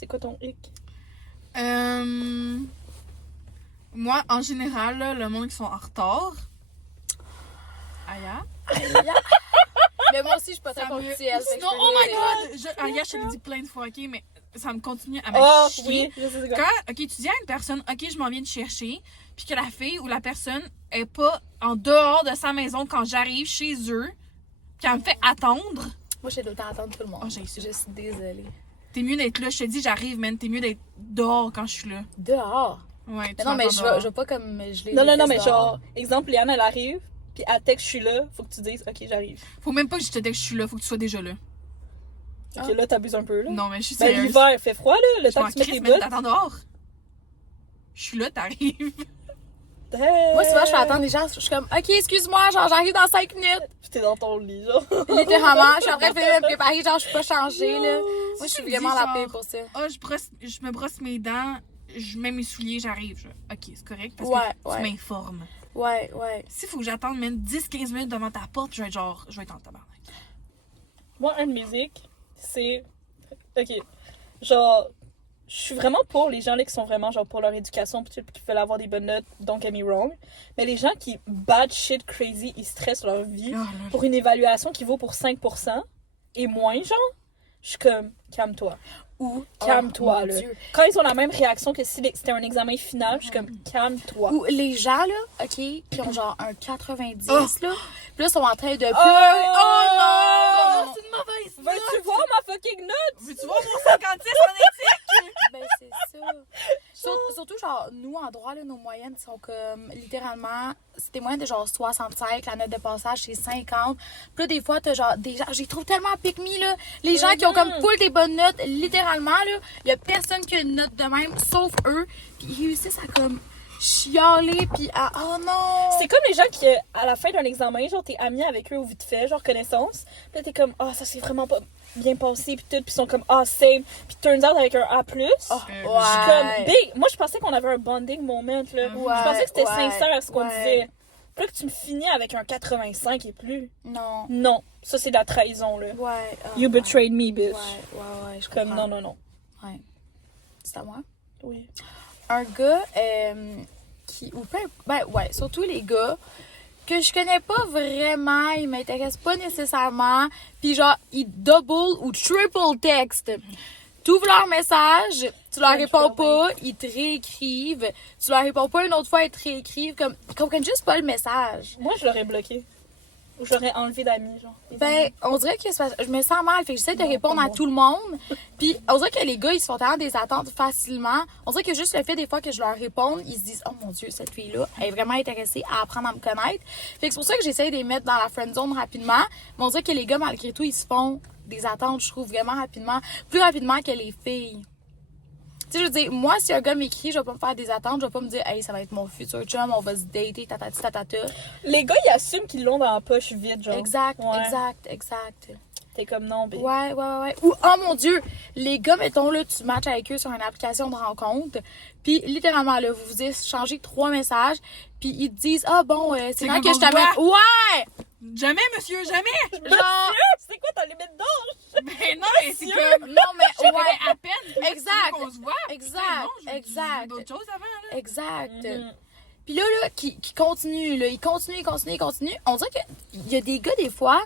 C'est quoi ton hic? Moi, en général, là, le monde qui sont en retard. Aya. Mais moi aussi, je suis pas très ponctuelle. Sinon, oh my god! Aya, je te l'ai dit plein de fois, ok, mais ça me continue à me chier. Oui, je sais quoi. Quand, ok, tu dis à une personne, ok, je m'en viens te chercher, puis que la fille ou la personne est pas en dehors de sa maison quand j'arrive chez eux, puis elle me fait attendre. Moi, j'ai tout le temps attendre tout le monde. Oh, j'ai ça. Je suis désolée. T'es mieux d'être là, je te dis, j'arrive, man. T'es mieux d'être dehors quand je suis là. Dehors? Ouais, Mais non, mais je veux pas comme je l'ai. Non, mais genre, exemple, Liane, elle arrive, puis elle texte, je suis là, faut que tu dises, ok, j'arrive. Faut même pas que je te dise que je suis là, faut que tu sois déjà là. Ok, là, t'abuses un peu, là. Non, mais je suis Ben, sérieuse. l'hiver, il fait froid, là, le Je temps m'en que tu mettes tes crisse, mais bottes. t'attends dehors. Je suis là, t'arrives. Moi, souvent, je fais attendre les gens. Je suis comme, ok, excuse-moi, genre, j'arrive dans 5 minutes. Puis t'es dans ton lit, genre. Littéralement, je suis en train de me préparer, genre, je suis pas changée, là. Moi, je suis tu me vraiment dis, la genre, paix pour ça. Ah, je me brosse mes dents, je mets mes souliers, j'arrive. Ok, c'est correct, parce Ouais, que ouais. tu m'informes. Ouais. S'il faut que j'attende même 10-15 minutes devant ta porte, je vais être genre, je vais être en tabarnak. Moi, un de mes hic, c'est. Ok. Genre, je suis vraiment pour les gens là qui sont vraiment genre pour leur éducation puis qui veulent avoir des bonnes notes, don't get me wrong. Mais les gens qui bad shit crazy, ils stressent leur vie Oh, là, pour une évaluation qui vaut pour 5% et moins, genre, je suis comme, calme-toi. Ou, Calme-toi, oh, là. mon Dieu. Quand ils ont la même réaction que si c'était un examen final, je suis comme, calme-toi. Ou les gens, là, ok, qui ont genre un 90, Oh. là, puis là, ils sont en train de pleurer. Oh, non! C'est une mauvaise note! Veux-tu voir ma fucking note? Veux-tu voir mon 56 en éthique? Ben, c'est ça. Surtout, genre, nous, en droit, là, nos moyennes sont comme, littéralement, c'est des moyennes de genre 65, la note de passage, c'est 50. Puis là, des fois, t'as genre des gens, j'y trouve tellement pick-me, là. Les gens qui ont comme full des bonnes notes, littéralement, là, il y a personne qui a une note de même, sauf eux. Puis ils réussissent à comme chialer, puis à, oh non! C'est comme les gens qui, à la fin d'un examen, genre, t'es ami avec eux au vite fait, genre, connaissance. Puis là, t'es comme, ah, ça s'est vraiment pas bien passé, puis tout. Puis ils sont comme, ah, same. Puis turns out avec un A+. Oh, Je suis comme, big. Moi, je pensais qu'on avait un bonding moment, là. Ouais, Je pensais que c'était ouais, sincère à ce qu'on ouais. disait. Puis là, que tu me finis avec un 85 et plus. Non. Non. Ça, c'est de la trahison, là. Ouais. You betrayed me, bitch. Ouais, je Comme, comprends. non. Ouais. C'est à moi? Oui. Un gars qui... Ou ouais, surtout les gars que je connais pas vraiment, ils m'intéressent pas nécessairement, puis genre, ils double ou triple texte. Tu ouvres leur message, tu leur réponds pas, ils te réécrivent. Tu leur réponds pas une autre fois, ils te réécrivent. Comme, ils comprennent juste pas le message. Moi, je l'aurais bloqué. Ou je l'aurais enlevé d'amis, genre. Ben, on dirait que je me sens mal, fait que j'essaie de répondre à tout le monde. Puis, on dirait que les gars, ils se font tellement des attentes facilement. On dirait que juste le fait des fois que je leur réponde, ils se disent, oh mon Dieu, cette fille-là, elle est vraiment intéressée à apprendre à me connaître. Fait que c'est pour ça que j'essaie de les mettre dans la friend zone rapidement. Mais on dirait que les gars, malgré tout, ils se font des attentes, je trouve, vraiment rapidement. Plus rapidement que les filles. Tu sais, je veux dire, moi, si un gars m'écrit, je vais pas me faire des attentes, je vais pas me dire, hey, ça va être mon futur chum, on va se dater, tatati, tatata. Les gars, ils assument qu'ils l'ont dans la poche vite, genre. Exact. T'es comme, non, bitch. Ouais. Ou, oh mon Dieu, les gars, mettons, là, tu matches avec eux sur une application de rencontre, puis littéralement, là, vous vous échangez 3 messages, puis ils te disent, ah bon, c'est quand que je t'amène. Ouais! Jamais, monsieur, jamais! Genre, C'est quoi ta limite d'âge? Ben non, mais c'est comme. non, mais Je connais ouais. à peine. Exact. Qu'on se voit. Exact. Non, j'ai Exact. d'autres choses avant, là. Exact. Puis là, qui continue, là, il continue. On dirait qu'il y a des gars, des fois,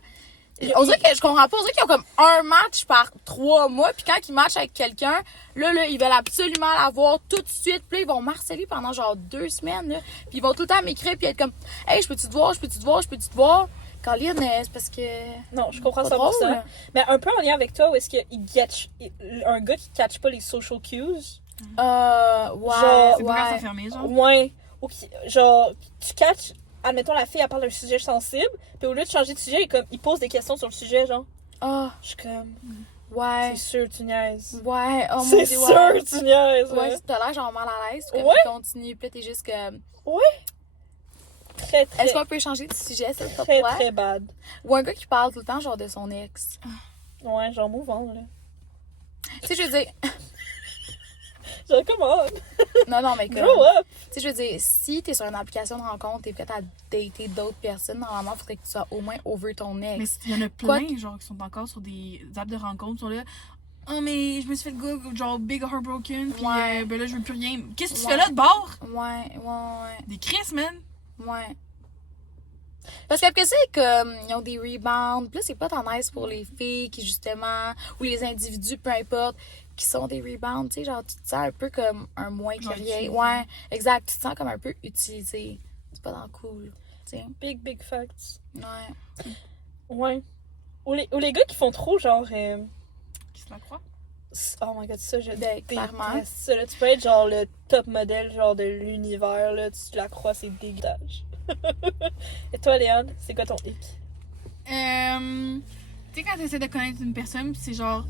on dirait que je comprends pas, on dirait qu'ils ont comme un match par 3 mois, puis quand ils matchent avec quelqu'un, là, ils veulent absolument l'avoir tout de suite, puis là, ils vont marceler pendant genre 2 semaines, là, puis ils vont tout le temps m'écrire, puis être comme, hey, je peux-tu te voir? Colin, c'est parce que... Non, je comprends Pas 100%. drôle. Mais un peu en lien avec toi, où est-ce qu'il un gars qui catch pas les social cues? Ouais, Genre, C'est pas grave, ça fermé, genre. Ouais. Ou genre, tu catches, admettons, la fille, elle parle d'un sujet sensible, puis au lieu de changer de sujet, il pose des questions sur le sujet, genre. Ah, Je suis comme, ouais. c'est sûr, tu niaises. Ouais, oh mon C'est Dieu, sûr, ouais. tu niaises. Ouais, t'as l'air genre mal à l'aise, comme Ouais. tu continues, puis là, t'es juste comme... Très, très, Est-ce qu'on peut changer de sujet, s'il te très, plaît? très bad. Ou un gars qui parle tout le temps, genre, de son ex. Ouais, genre, mouvant, là. Tu sais, je veux dire... Genre, come on, Non, mais comme... grow up. Tu sais, je veux dire, si t'es sur une application de rencontre, t'es prête à dater d'autres personnes, normalement, il faudrait que tu sois au moins over ton Mais ex. il y en a plein, genre, qui sont encore sur des apps de rencontre, sont là. Oh, mais je me suis fait le gars, genre, big heartbroken, pis Ouais. ben là, je veux plus rien. Qu'est-ce que tu Ouais. fais là de bord? Ouais. Des crises, man. Ouais. Parce qu'après ça, comme, ils ont des rebounds. Puis là, c'est pas tant nice pour les filles qui, justement, ou les individus, peu importe, qui sont des rebounds. Tu sais, genre, tu te sens un peu comme un moins que Genre rien. utilisé. Ouais, exact. Tu te sens comme un peu utilisé. C'est pas dans le cool. Tu sais. Big facts. Ouais. Ouais. Ou les gars qui font trop, genre... Qui se la croit? Oh my god, ça, je clairement. déteste ça. Là, tu peux être genre le top modèle genre de l'univers, là, tu la crois, c'est dégueulasse. Et toi, Léane, c'est quoi ton hic? Tu sais, quand t'essaies de connaître une personne, pis c'est genre,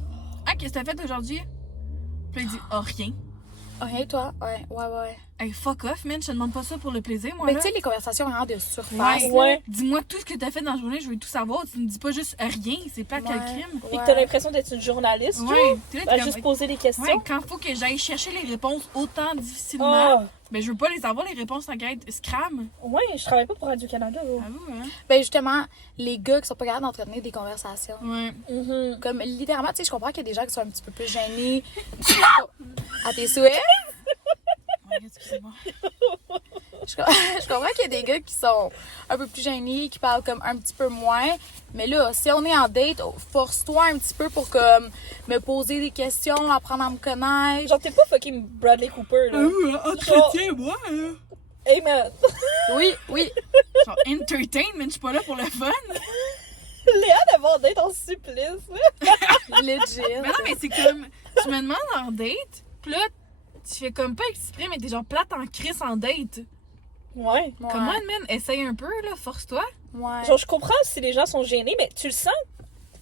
ah, qu'est-ce que t'as fait aujourd'hui? Puis là, il dit, oh, rien. Ok, toi? Ouais. Hey, fuck off, man, je te demande pas ça pour le plaisir, moi. Mais là. tu sais, les conversations vraiment de surface. Ouais. là. Ouais. Dis-moi tout ce que t'as fait dans la journée, je veux tout savoir. Tu me dis pas juste rien, c'est pas quel crime. Puis que t'as l'impression d'être une journaliste, genre, Ouais, t'es là, à t'es juste comme, poser des questions. ouais, quand faut que j'aille chercher les réponses autant difficilement, Ah, ben je veux pas les avoir, les réponses en guide Scram. ouais, je travaille pas pour Radio-Canada, gros. Avoue, hein? Ben, justement, les gars qui sont pas capables d'entretenir des conversations. Ouais. Mhm. Comme, littéralement, tu sais, je comprends qu'il y a des gens qui sont un petit peu plus gênés. À tes souhaits. Ouais, excusez-moi. Je comprends qu'il y a des gars qui sont un peu plus gênés, qui parlent comme un petit peu moins. Mais là, si on est en date, force-toi un petit peu pour comme me poser des questions, apprendre à me connaître. Genre, t'es pas fucking Bradley Cooper, là. Entretiens-moi, là. Hey, man! Oui. Genre, entertainment, je suis pas là pour le fun. Léa d'abord d'être en supplice, là. Legit. Mais non, mais c'est comme, tu me demandes en date, pis là, tu fais comme pas exprès, mais t'es genre plate en crise en date. Ouais. Ouais. Comment, man? Essaye un peu, là, force-toi. Ouais. Genre, je comprends si les gens sont gênés, mais tu le sens.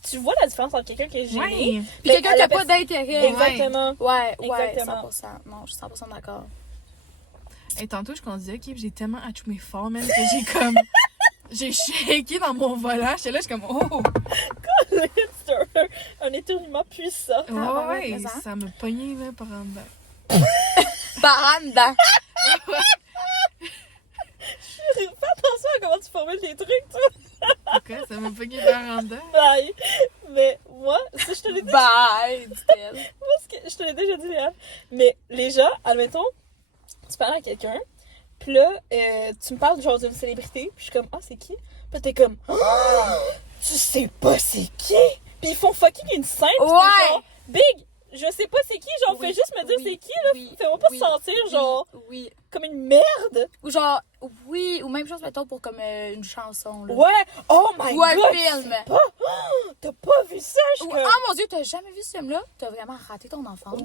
Tu vois la différence entre quelqu'un qui est gêné. Ouais. Puis quelqu'un à qui la a pas d'intérêt. Exactement. Ouais, Exactement. 100%. Non, je suis 100% d'accord. Et tantôt, je conduisais, ok, pis j'ai tellement achumé fort, man, que j'ai comme. J'ai shaké dans mon volant. J'étais là, je suis comme, oh! C'est un étournement puissant. Ouais, ouais, ouais, mais ça. ça me pognait, là, par en dedans. Par en dedans. Fais attention à comment tu formules tes trucs, toi. Pourquoi? Ça m'a pogné par en dedans. Bye. Mais moi, ça, je te l'ai dit. Bye, dit-elle. Parce que je te l'ai déjà dit, Léa. Mais les gens, admettons, tu parles à quelqu'un, puis là, tu me parles genre d'une célébrité, puis je suis comme, ah, c'est qui? Puis t'es comme, ah, tu sais pas c'est qui? Puis ils font fucking une scène, puis t'es Ouais. genre, Big, je sais pas c'est qui, genre, Oui, fais juste me dire oui, c'est qui, là. oui, Fais-moi pas oui, sentir, genre, Oui. comme une merde. Ou genre, oui, ou même chose, mettons, pour comme une chanson, là. Ouais, oh my Ou un god. film. Pas, t'as pas vu ça? Je suis Ou, comme, oh mon dieu, t'as jamais vu ce film-là? T'as vraiment raté ton enfance.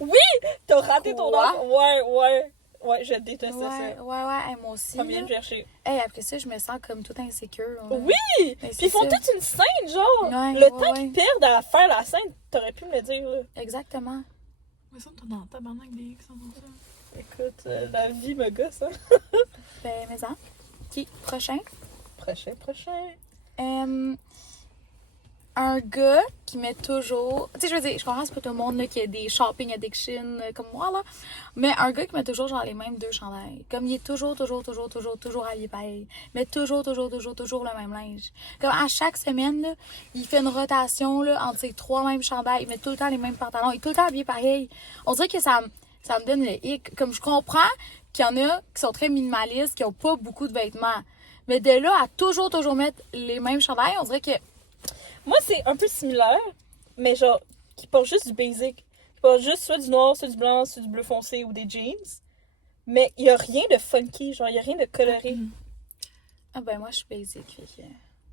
oui, t'as raté ton Quoi? enfant. Ouais. Ouais, je détestais ça. Ouais, hey, moi aussi. Ça vient là. me chercher. Hey, après ça, je me sens comme tout insécure. là. Oui! Mais Puis c'est ils font ça. toute une scène, genre. Ouais, le ouais, temps ouais. qu'ils perdent à faire la scène, t'aurais pu me le dire, là. Exactement. Mais ça, t'es dans le tabarnak des X, dans ça. Écoute, la vie me gosse, hein. Ben, mais ça. Qui? Prochain. Prochain. Un gars qui met toujours... Tu sais, je veux dire, je comprends, c'est pas tout le monde là, qui a des shopping addiction comme moi, là. Mais un gars qui met toujours genre les mêmes 2 chandails. Comme il est toujours habillé pareil. Mais toujours le même linge. Comme à chaque semaine, là, il fait une rotation là, entre ses 3 mêmes chandails. Il met tout le temps les mêmes pantalons. Il est tout le temps habillé pareil. On dirait que ça me donne le hic. Comme je comprends qu'il y en a qui sont très minimalistes, qui ont pas beaucoup de vêtements. Mais de là à toujours mettre les mêmes chandails, on dirait que... Moi, c'est un peu similaire, mais genre, qui porte juste du basic. Qui porte juste soit du noir, soit du blanc, soit du bleu foncé ou des jeans. Mais il y a rien de funky, genre, il y a rien de coloré. Ah ben moi je suis basic, fait que...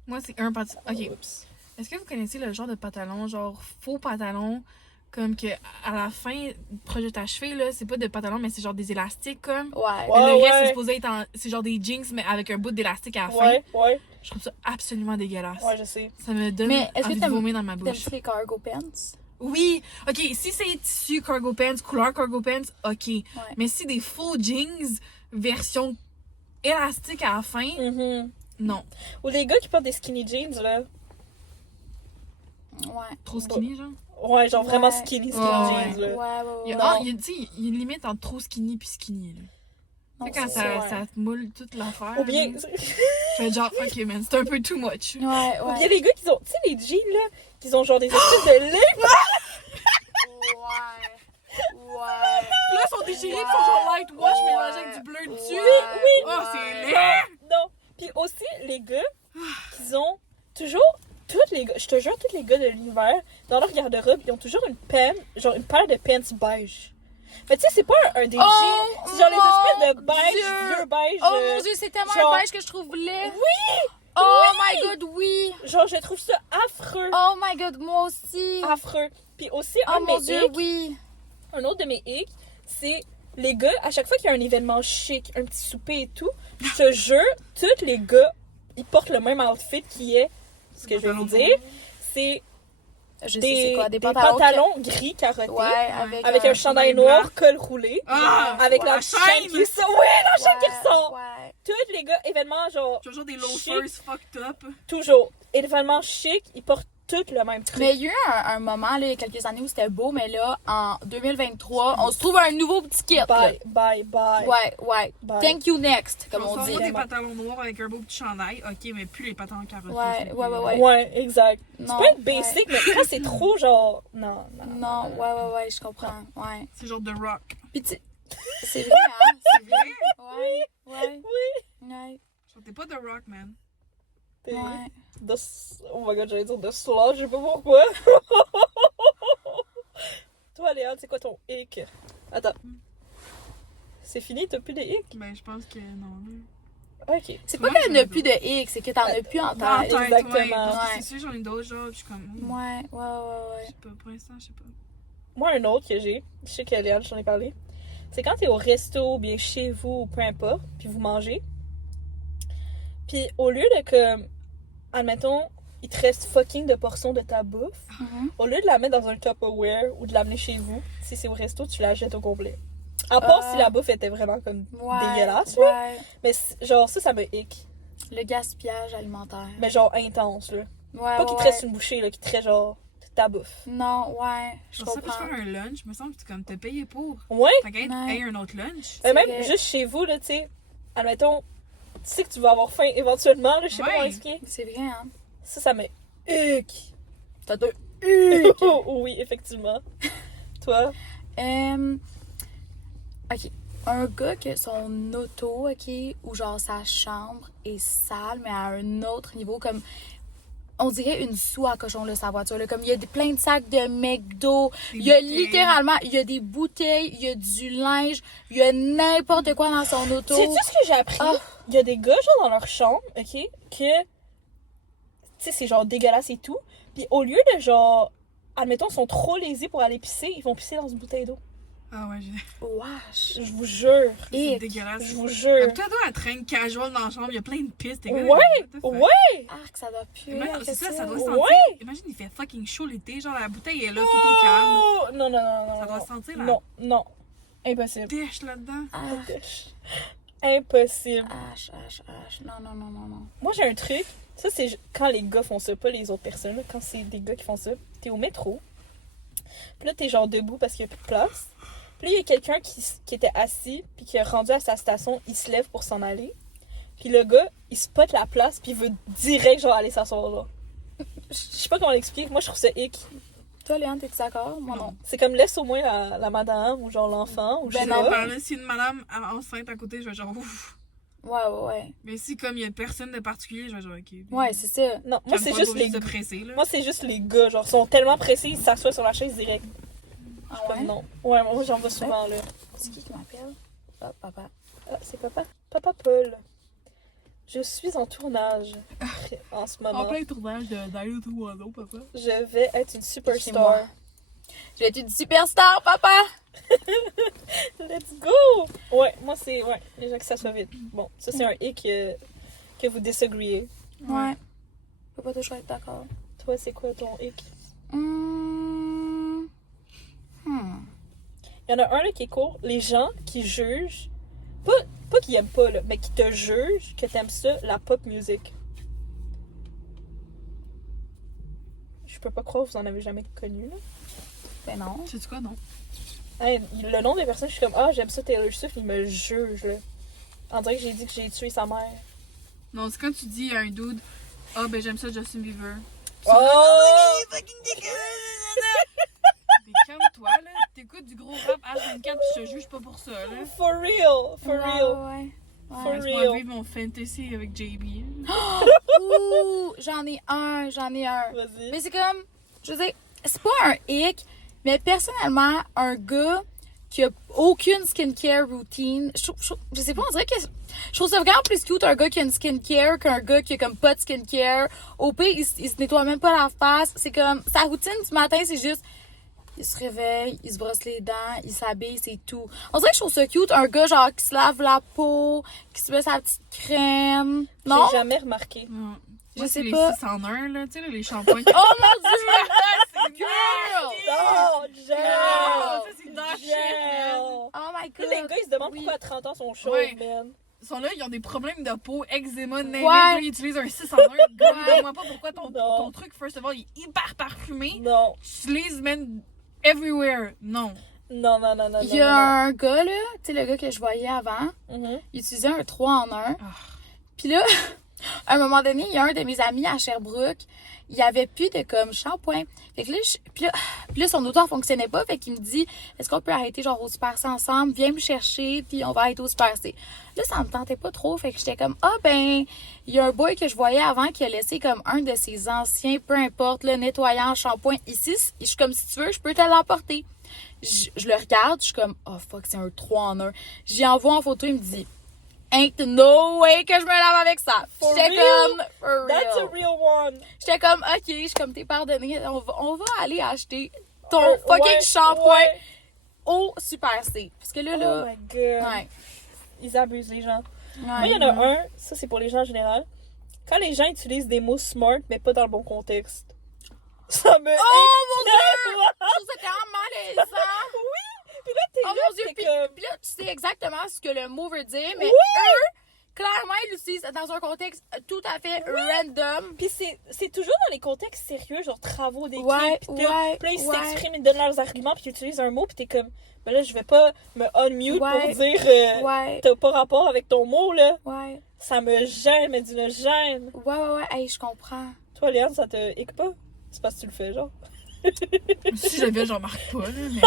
Moi, c'est un pantalon. Ok. Oups. Est-ce que vous connaissez le genre de pantalon, genre faux pantalon, comme que à la fin, proche de ta cheville, là, c'est pas de pantalon, mais c'est genre des élastiques, comme. Ouais. Ouais. Mais le reste, c'est supposé être c'est genre des jeans, mais avec un bout d'élastique à la fin. Ouais, Je trouve ça absolument dégueulasse. ouais, je sais. Ça me donne Mais est-ce que envie de vomir dans ma bouche. T'aimes les cargo pants? Oui! Ok, si c'est tissu cargo pants, couleur cargo pants, ok. Mais si des faux jeans, version élastique à la fin, Mhm. non. Ou les gars qui portent des skinny jeans, là. Ouais. Trop skinny, genre. Ouais, genre vraiment Ouais. skinny Ouais. jeans, là. Ouais. Tu sais, il y a une limite entre trop skinny puis skinny, là. Tu sais, quand c'est ça, ça, ça te moule toute l'affaire. Ou bien, là, je fais genre, ok, man, c'est un peu too much. Ouais, ou bien ouais. les gars qui ont, tu sais, les jeans, là, qui ont genre des espèces de lait. chéris qui sont genre light wash mélangés avec du bleu dessus. Oui. Oh, c'est laid! Non. Puis aussi, les gars, ils ont toujours... Tous les gars, je te jure, tous les gars de l'univers, dans leur garde-robe, ils ont toujours une paire de pants beige. Mais tu sais, c'est pas un des jeans, c'est genre les espèces de beige, vieux beige. Oh mon Dieu, c'est tellement genre- un beige que je trouve laid. Oui! Oh my God, oui. Genre, je trouve ça affreux. Oh my God, moi aussi. Affreux. Puis aussi, Oh un de mon mes Dieu, hicks, oui. un autre de mes hicks, c'est les gars, à chaque fois qu'il y a un événement chic, un petit souper et tout, je te jure, tous les gars, ils portent le même outfit qui est, ce que je vais vous dire, c'est Je sais des, c'est quoi, des des pantalons. pantalons gris carottés, Ouais, avec un chandail noir, col roulé, Ah! avec Ouais, la la chaîne chaîne. qui sort. Oui, la chaîne qui ressort! Ouais. Tous les gars, événements, genre, Toujours des Chic. loafers fucked up. toujours, événements chic, ils portent tous le même truc. Mais il y a eu un moment, là, il y a quelques années où c'était beau, mais là, en 2023, on se trouve un nouveau petit kit. là. Bye. Ouais. Bye. Thank you next, comme On on dit. des pantalons noirs avec un beau petit chandail. Ok, mais plus les pantalons carottés. Ouais. Ouais, exact. Non, C'est pas être basic, mais quand c'est trop genre. Non. Non, ouais, je comprends. Ouais. C'est genre The Rock. Puis tu... C'est vrai, hein? C'est vrai? Ouais. Oui. Ouais. Genre, t'es pas The Rock, man. T'es- Ouais. Oh my god, j'allais dire de cela, je sais pas pourquoi. Toi, Léa, c'est quoi ton hic? Attends. C'est fini, t'as plus de hic? Ben, je pense que non. là. Ok. C'est pas Moi, qu'elle j'en ai n'a plus de X, c'est que t'en as plus en Dans la tête. tête, exactement. ouais. Parce que Ouais. c'est sûr, j'en ai d'autres, genre, puis je suis comme. Ouais. Je sais pas, pour l'instant, je sais pas. Moi, un autre que j'ai, je sais que Léa, j'en ai parlé, c'est quand t'es au resto, ou bien chez vous, ou peu importe, puis vous mangez. Puis au lieu de que, admettons, il te reste fucking de portions de ta bouffe, Mhm. au lieu de la mettre dans un Tupperware ou de l'amener chez vous, si c'est au resto, tu la jettes au complet. À part si la bouffe était vraiment comme Ouais. dégueulasse, là. Ouais. Mais genre, ça me hic. Le gaspillage alimentaire. Mais genre intense, là. Ouais, Pas qu'il te reste une bouchée, là, qu'il te reste genre ta bouffe. Non, ouais, je Genre, ça peut comprends. faire un lunch, me semble que tu comme t'as payé pour. Ouais, Fait qu'être, Ouais. hey, un autre lunch. C'est même vrai. juste chez vous, là, tu sais, admettons, tu sais que tu vas avoir faim éventuellement, là, je sais pas Ouais. comment expliquer. C'est vrai, hein? Ça me hic. T'as deux. Oui, effectivement. Toi? Ok. Un gars que son auto, ok, ou genre sa chambre est sale, mais à un autre niveau, comme on dirait une soie à cochon, là, sa voiture. Là, comme il y a plein de sacs de McDo, Des il y a bouteilles. littéralement, il y a des bouteilles, il y a du linge, il y a n'importe quoi dans son auto. Sais-tu ce que j'ai appris? Ah. Il y a des gars, genre, dans leur chambre, ok, que, tu sais, c'est genre dégueulasse et tout. Puis au lieu de genre, admettons, ils sont trop lazy pour aller pisser, ils vont pisser dans une bouteille d'eau. Ah ouais, j'ai. Wesh. Je vous jure. C'est Hic. dégueulasse. Je vous jure. Toi, elle traîne casual dans la chambre, il y a plein de pistes. t'es comme, Ouais, what the fuck? ouais. Arc, ça doit puer. Imagine, après c'est ça doit sentir. Ouais. Imagine, il fait fucking chaud l'été, genre la bouteille est là, tout au calme. Oh! Non. Ça doit sentir la Non. Impossible. dèche là-dedans. Impossible. H. Non. Moi, j'ai un truc. Ça, c'est quand les gars font ça, pas les autres personnes. Là. Quand c'est des gars qui font ça, t'es au métro. Puis là, t'es genre debout parce qu'il n'y a plus de place. Puis là, il y a quelqu'un qui était assis, puis qui est rendu à sa station, il se lève pour s'en aller. Puis le gars, il spot la place, puis il veut direct, genre, aller s'asseoir, genre. Je sais pas comment l'expliquer. Moi, je trouve ça hic. Toi, Léon, t'es-tu d'accord? Moi, non. C'est comme, laisse au moins la madame, ou genre l'enfant, ou je sais Non, pas. par là, si une madame enceinte à côté, je vais genre ouf. Ouais. Mais si comme il y a personne de particulier, je vais genre ok. Ouais, c'est ça. Non, moi, c'est juste les de presser là. Moi, c'est juste les gars, genre, sont tellement pressés, ils s'assoient sur la chaise direct. Ah Comme ouais? non. Ouais, moi, j'en vois souvent, là. C'est qui m'appelle? Oh, papa. Ah, c'est papa. Papa Paul. Je suis en tournage en ce moment. tournage de Dial to Oiseau, papa. Je vais être une Chez superstar. moi. Je vais être une superstar, papa! Let's go! Ouais, moi, c'est... Ouais, les gens que ça soit vite. Bon, ça, c'est un hic que vous disagreez. Ouais. Je peux pas toujours être d'accord. Toi, c'est quoi ton hic? Il y en a un, là, qui est court. Les gens qui jugent... Pas qu'ils aiment pas, là, mais qui te jugent que t'aimes ça, la pop music. Je peux pas croire que vous en avez jamais connu, là. Ben non. Sais-tu quoi, non? Hey, le nom des personnes, je suis comme, ah, j'aime ça Taylor Swift, ils me jugent, là. On dirait que j'ai dit que j'ai tué sa mère. Non, c'est quand tu dis à un dude, ah ben j'aime ça Justin Bieber. Oh! Mais calme-toi là, t'écoutes du gros rap H24 24, je te juge pas pour ça, là. For real, for real. Ouais. For Laisse-moi real. vivre mon fantasy avec JB. Ouh, j'en ai un. Vas-y. Mais c'est comme, je veux dire, c'est pas un hic, mais personnellement, un gars qui a aucune skincare routine, je sais pas, on dirait que je trouve ça vraiment plus cute un gars qui a une skincare qu'un gars qui a comme pas de skincare. Au pire, il se nettoie même pas la face. C'est comme, sa routine du matin, c'est juste, il se réveille, il se brosse les dents, il s'habille, c'est tout. On dirait que je trouve ça cute, un gars genre qui se lave la peau, qui se met sa petite crème. Non? J'ai jamais remarqué. Non. Je Moi, sais c'est pas. les 6 en 1, là, tu sais, là, les shampoings. Oh mon dieu! c'est Girl! Non, gel! Ça, c'est dans shit, Gel! Oh my god! Là, les gars, ils se demandent Oui. pourquoi à 30 ans sont chauds, Ouais. man. Ils sont là, ils ont des problèmes de peau, eczéma, Ouais. là, ils utilisent un 6 en 1. Dis-moi pas pourquoi Non. ton truc, first of all, il est hyper parfumé. Non, Tu utilises, man, everywhere. Non. non, non, non, non. Il y a un gars, là, tu sais, le gars que je voyais avant, Mhm. il utilisait un 3 en 1. Ah. Puis là, à un moment donné, il y a un de mes amis à Sherbrooke, il avait plus de comme shampoing. Fait que là, puis là, son auto fonctionnait pas, fait qu'il me dit, est-ce qu'on peut arrêter genre au Super C ensemble? Viens me chercher, puis on va arrêter au Super C. Là, ça me tentait pas trop, fait que j'étais comme, ah ben, il y a un boy que je voyais avant qui a laissé comme un de ses anciens, peu importe, le nettoyant, shampoing ici. Je suis comme, si tu veux, je peux te l'emporter. Je le regarde, je suis comme, oh fuck, c'est un 3 en 1. J'y envoie en photo, il me dit, ain't no way que je me lave avec ça. For J'étais real? comme, for That's a real. real one. J'étais comme, ok, je suis comme, t'es pardonné, on va aller acheter ton Ouais, fucking shampoing ouais. au Super C. Parce que là, Oh là, my god. ouais. Ils abusent, les gens. Moi, Ouais. il y en a un, ça c'est pour les gens en général. Quand les gens utilisent des mots smart, mais pas dans le bon contexte. Ça me. Oh mon dieu! Je trouve ça tellement malaisant. Puis là, t'es Oh là, mon dieu, t'es puis comme. là, tu sais exactement ce que le mot veut dire, mais Oui! eux, clairement, ils l'utilisent dans un contexte tout à fait random. Puis c'est toujours dans les contextes sérieux, genre travaux d'équipe. Ouais, pis tout. ouais, Puis là, ils ouais. s'expriment, ils donnent leurs arguments, puis ils utilisent un mot, puis t'es comme. Ben là, je vais pas me unmute Ouais, pour dire. Ouais, T'as pas rapport avec ton mot, là. ouais, Ça me gêne, mais d'une gêne. ouais, hey, je comprends. Toi, Léane, ça te hic pas? C'est parce que tu le fais, genre. Si j'avais, j'en marque pas, là, mais.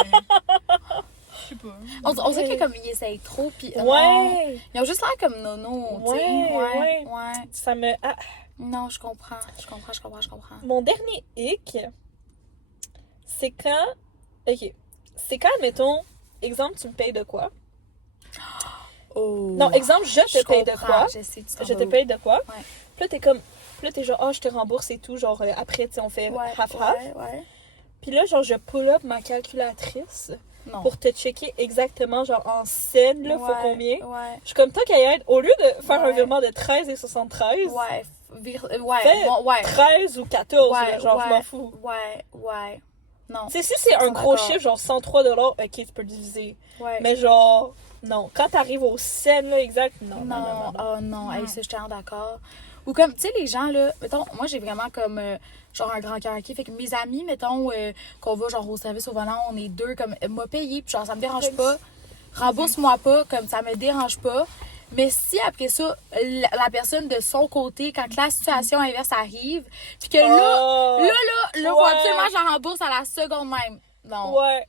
Je sais pas. On dirait que comme ils essayent trop, puis non, Ouais! ils ont juste l'air comme nono, tu sais. Ouais, Ouais. Ça me. Ah. Non, je comprends. Mon dernier hic, c'est quand. Ok. C'est quand, admettons, exemple, tu me payes de quoi? Oh. Non, exemple, je te paye de comprends, quoi? Je sais, tu Je te paye de quoi? Ouais. Puis là, t'es comme. Puis là, t'es genre, oh, je te rembourse et tout. Genre, après, tu sais, on fait half-half. Ouais. Puis là, genre, je pull up ma calculatrice Non. pour te checker exactement, genre, en scène, là, faut Ouais, combien. Ouais. Je suis comme, toi, Kayette, au lieu de faire un Ouais. virement de 13,73, Ouais. Fais Bon, ouais. 13 ou 14, Ouais, là, genre, ouais. je m'en fous. Ouais. Non. Tu sais, si c'est un sont gros d'accord. chiffre, genre 103 $, ok, tu peux le diviser. Ouais. Mais genre, non. Quand t'arrives aux scènes, là, exact, non. Non, oh non, hey, ça, je suis tellement d'accord. Ou comme, tu sais, les gens, là, mettons, moi, j'ai vraiment comme, genre, un grand cœur, ok? Fait que mes amis, mettons, qu'on va, genre, au service au volant, on est deux, comme, m'a payé, puis genre, ça me dérange pas. Rembourse-moi pas, comme, ça me dérange pas. Mais si, après ça, la personne de son côté, quand la situation inverse arrive, puis que là, Oh, faut ouais. absolument, j'en rembourse à la seconde même. Non. ouais.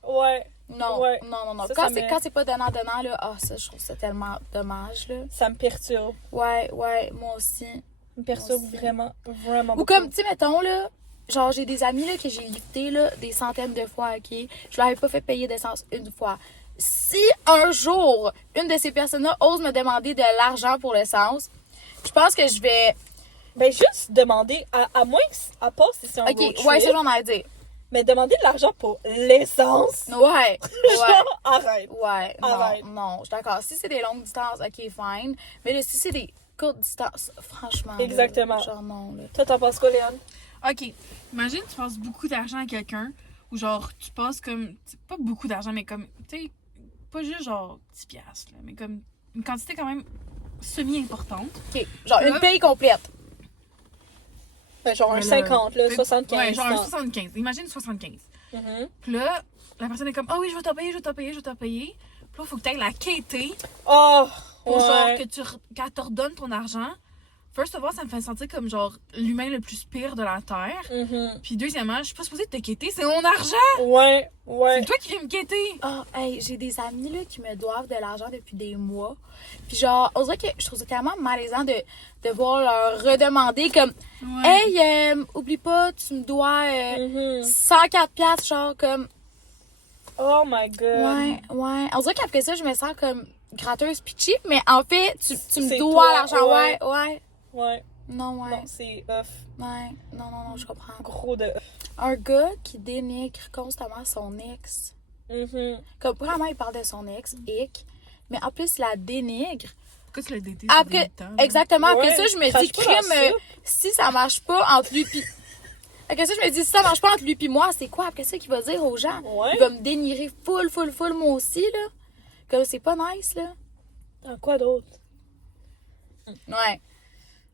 Non, Ouais. non. Ça, Quand ça c'est me- quand c'est pas donnant-donnant, là, ça, je trouve ça tellement dommage, là. Ça me perturbe. Ouais, moi aussi. Ça me perturbe Aussi. vraiment, vraiment Ou beaucoup. comme, tu sais, mettons, là, genre, j'ai des amis, là, que j'ai lifté, là, des centaines de fois, OK? Je leur ai pas fait payer d'essence une fois. Si un jour, une de ces personnes-là ose me demander de l'argent pour l'essence, je pense que je vais... Ben, juste demander, à moins que, à part si c'est un OK, road trip, ouais, ça, j'en ai à dire. mais demander de l'argent pour l'essence. Ouais, Genre, arrête. ouais, Arrête. non, je suis d'accord. Si c'est des longues distances, OK, fine. Mais là, si c'est des courtes distances, franchement, là, Exactement. genre, non, là. Toi, t'en penses quoi, Léane? Ok, imagine tu passes beaucoup d'argent à quelqu'un, ou genre tu passes comme, pas beaucoup d'argent, mais comme, tu sais, pas juste genre 10$, là, mais comme une quantité quand même semi-importante. OK, genre, une Là- paye complète. Ben, genre un Mais 50, là, fait- 75. Ouais, genre un non. 75. Imagine 75. Mhm. Puis là, la personne est comme, ah oui, je vais te payer. Puis là, il faut que tu ailles la quêter Oh, pour ouais. genre qu'elle te redonne ton argent First of all, ça me fait sentir comme genre l'humain le plus pire de la Terre. Mhm. Puis deuxièmement, je suis pas supposée te quêter, c'est mon argent! Ouais, ouais. C'est toi qui viens me quêter! Ah, hey, j'ai des amis là, qui me doivent de l'argent depuis des mois. Puis genre, on dirait que je trouve ça tellement malaisant de devoir leur redemander comme Ouais. hey, oublie pas, tu me dois Mhm. 104 piastres, genre comme Oh my god. ouais. On dirait qu'après ça, je me sens comme gratteuse pis cheap, mais en fait, tu me C'est dois toi, l'argent, ouais. ouais. Ouais. Non, ouais. Non, c'est off. Ouais. Non, je comprends. Gros de off. Un gars qui dénigre constamment son ex. Mhm. Comme, vraiment, il parle de son ex, hic, mais en plus, il la dénigre. Pourquoi tu l'as daté? Après, exactement, après Ouais, ça, je me crache dis, pas dans crime, ça. si ça marche pas entre lui pis... Après ça, je me dis, si ça marche pas entre lui pis moi, c'est quoi après ça qu'il va dire aux gens? Ouais. Il va me dénigrer full, moi aussi, là. Comme, c'est pas nice, là. Ah, quoi d'autre? Ouais.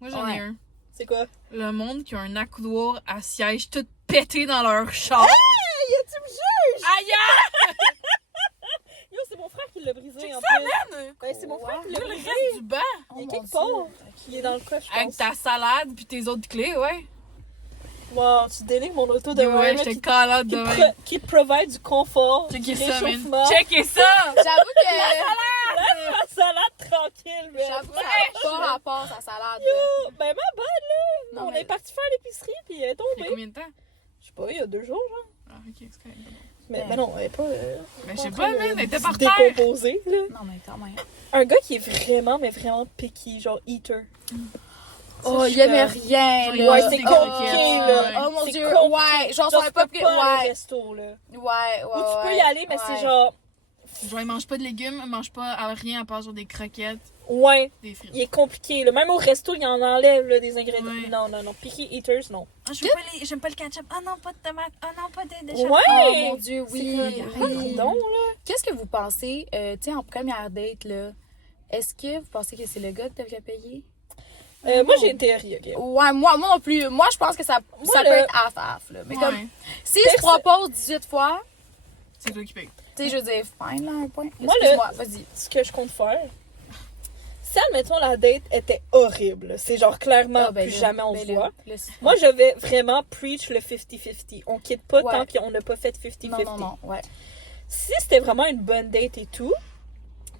Moi, j'en ai Ouais. un. C'est quoi? Le monde qui a un accoudoir à siège tout pété dans leur char. Hey, tu me juges! Aïe! Yo, c'est mon frère qui l'a brisé en ça, plus. man! Ouais, c'est mon frère qui l'a Le brisé. reste du banc! Il est Oh, quelque mon part. Dieu. Il est dans le coffre, je Avec pense. ta salade puis tes autres clés, ouais. Wow, tu dénigres mon auto de Ouais, même, j'étais calade de même. qui te provide du confort, du Checkez ça, man. réchauffement. Checkez ça! J'avoue que... La salade tranquille, man. J'avoue que ça n'a pas rapport, sa salade. là. Yo, ben ma bonne, là. Non, On mais- est parti faire l'épicerie, puis elle est Il y a tombée. combien de temps? Je sais pas, il y a 2 jours, genre. Ah, ok, c'est correct. Mais Ouais. ben non, elle est pas... Mais je en sais train pas, man, de elle était se par terre. décomposer, là. Non, mais quand même. Un gars qui est vraiment, mais vraiment picky, genre eater. Oh, Ça, il je aimait suis rien, comme- là. Ouais, c'est des compliqué, croquettes, là. ouais. Oh mon C'est Dieu, compliqué. ouais. Genre, Genre, ça tu pas peux pris. pas aller au Ouais. resto, là. Ouais. Ou tu peux y aller, mais c'est genre... Genre, il mange pas de légumes, il mange pas rien à part genre des croquettes, Ouais, des frites. il est compliqué, là. Même au resto, il en enlève, là, des ingrédients. Ouais. Non. Picky eaters, non. Ah, j'aime pas le ketchup. Ah non, pas de tomate. Ah non, pas de Ouais! Oh mon Dieu, oui. C'est quoi, oui. pardon, là? Qu'est-ce que vous pensez, tu sais, en première date, là, est-ce que vous pensez que c'est le gars qui devrait payer? Moi, j'ai une théorie, OK? Ouais, moi non plus. Moi, je pense que ça peut là- être half-half, là. Mais Ouais. comme, s'il se propose 18 fois, C'est toi qui paye. tu sais, je veux dire, fine, là, un point. Moi, Excuse-moi, vas-y. Ce que je compte faire... Si, admettons, la date était horrible, c'est genre clairement Ah, ben plus là, jamais on se ben là, voit. là, Moi, je vais vraiment preach le 50-50. On quitte pas Ouais. tant qu'on n'a pas fait 50-50. non, ouais. Si c'était vraiment une bonne date et tout,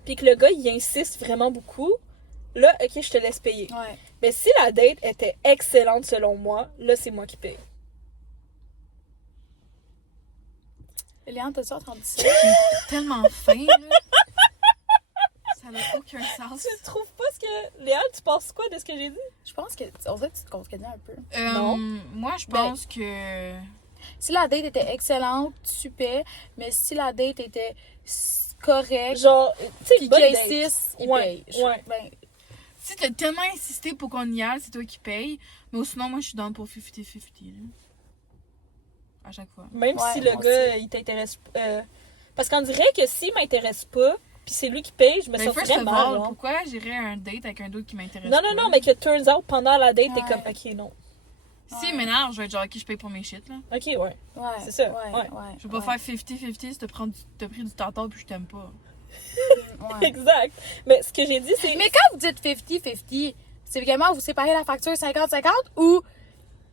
puis que le gars, il insiste vraiment beaucoup, là, OK, je te laisse payer. Ouais. Mais si la date était excellente selon moi, là, c'est moi qui paye. Léane, t'as-tu entendu ça? Tellement fin, là. Ça n'a aucun sens. Tu trouves pas ce que... Léa, tu penses quoi de ce que j'ai dit? Je pense que, on dirait que tu te contredis un peu. Non. Moi, je Ben, pense que... Si la date était excellente, tu paies, mais si la date était correcte, Genre, tu sais, puis bonne qu'il date. insiste, il Ouais, paye. ouais. Ben, Si t'as tellement insisté pour qu'on y aille, c'est toi qui paye. Mais sinon, moi, je suis down pour 50-50, là. À chaque fois. Même Ouais, si le moi gars, aussi. il t'intéresse... parce qu'on dirait que s'il m'intéresse pas, puis c'est lui qui paye, je me Mais sens first très of mal, all, genre. pourquoi j'irais à un date avec un d'autre qui m'intéresse Non, pas? non, mais que turns out, pendant la date, t'es Ouais. comme, OK, non. Si il m'énerve, je vais être genre, ok, je paye pour mes shit, là. OK, ouais. ouais. C'est ça, Ouais, ouais. Je vais pas faire 50-50 si t'as pris du tartare puis je t'aime pas. Ouais. Exact. Mais ce que j'ai dit, c'est... Mais quand vous dites 50-50, c'est vraiment vous séparez la facture 50-50 ou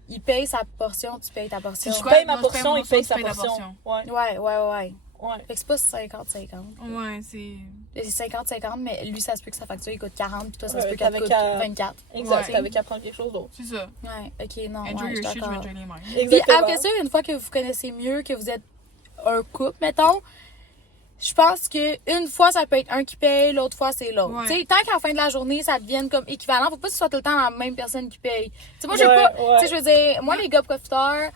il paye sa portion, tu payes ta portion? Si je quoi? paye ma Moi, je paye portion, mon il paye portion, sa tu payes la portion. Ouais, Ouais. ouais. Fait que c'est pas 50-50. Ouais, c'est... C'est 50-50, mais lui, ça se peut que sa facture il coûte 40, puis toi, ça Ouais, se peut qu'elle t'avais coûte qu'à- 24. Exact. Ouais. T'avais qu'à prendre quelque chose d'autre. C'est ça. Ouais, ok, non, Enjoy ouais, je your suis shit, je vais d'accord. enjoy les miens. Puis Exactement. après ça, une fois que vous connaissez mieux, que vous êtes un couple, mettons, je pense que une fois, ça peut être un qui paye, l'autre fois, c'est l'autre. Ouais. Tu sais, tant qu'à la fin de la journée, ça devienne comme équivalent, faut pas que ce soit tout le temps la même personne qui paye. Tu sais, moi, je veux Ouais, pas... ouais. Tu sais, je veux dire, moi, les gars profiteurs,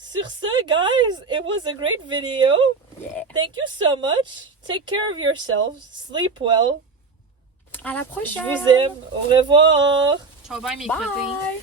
Sur ce, guys, it was a great video. yeah. Thank you so much. Take care of yourselves. Sleep well. À la Je prochaine! vous aime. Au revoir. Ciao, bye mes crottés. Bye!